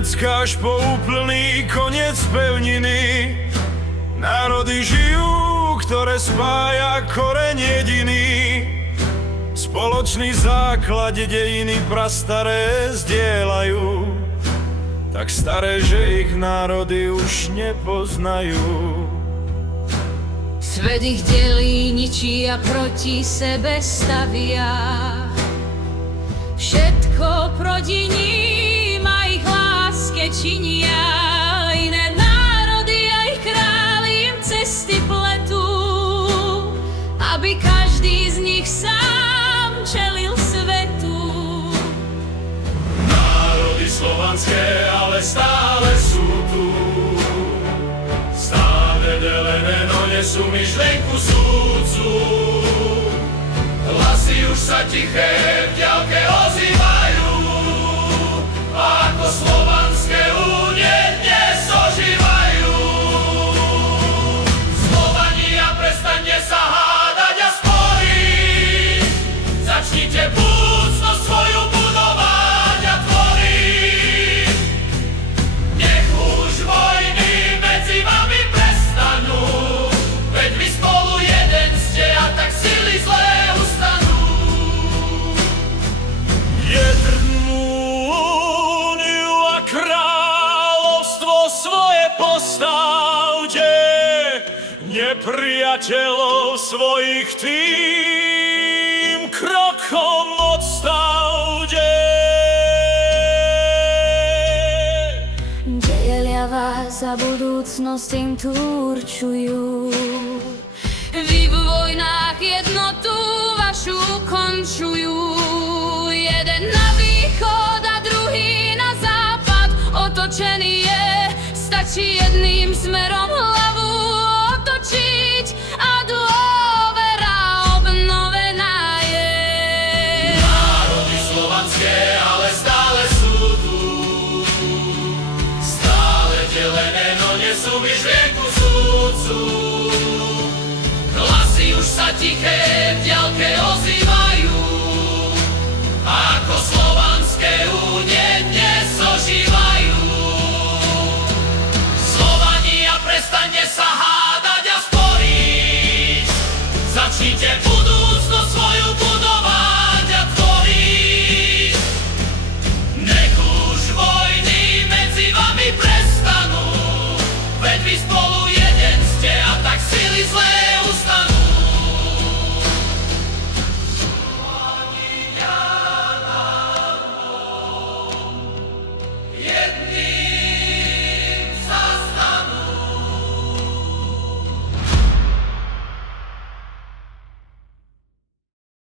Nemecka až po úplný koniec pevniny. Národy žijú, ktoré spája koreň jediný. Spoločný základ dejiny prastaré zdieľajú, tak staré, že ich národy už nepoznajú. Svet ich delí, ničí a proti sebe stavia. Všetko proti ním a ich láske činia. Iné národy a ich králi im cesty pletú, aby každý z nich sám čelil svetu. Národy slovanské, ale stále sú tu, stále delené, no nesú myšlenku súdcu. Hlasy už sa tiché v diaľke ozývajú, a ako slovanské únie dnes ožívajú. Slovania, prestaňte sa hádať a sporiť, začnite budúcnosť svoju budovať a tvoriť. Nech už vojny medzi vami prestanú, veď vy spolu jeden ste a tak sily zlé ustanú. Jednu úniu a kráľovstvo svoje postavte, nepriateľov svojich tým krokom odstavte. Delia vás a budúcnosť im tu určujú. Vy v vojnách jednotu vašu končujú. Jeden na východ a druhý na západ. Otočený je, stačí jedným smerom hlavu otočiť a dôvera obnovená je. Národy slovanské, ale stále sú tu, stále delené, no nesú myšlienku súdcu. Hlasy už sa tiché v diaľke ozývajú, a ako slovanské únie dnes ožívajú. Slovania, prestaňte sa hádať a sporiť, začnite budúcnosť svoju budovať a tvoriť. Nech už vojny medzi vami prestanú, veď vy spolu jeden ste a tak sily zlé ustanú. Jedni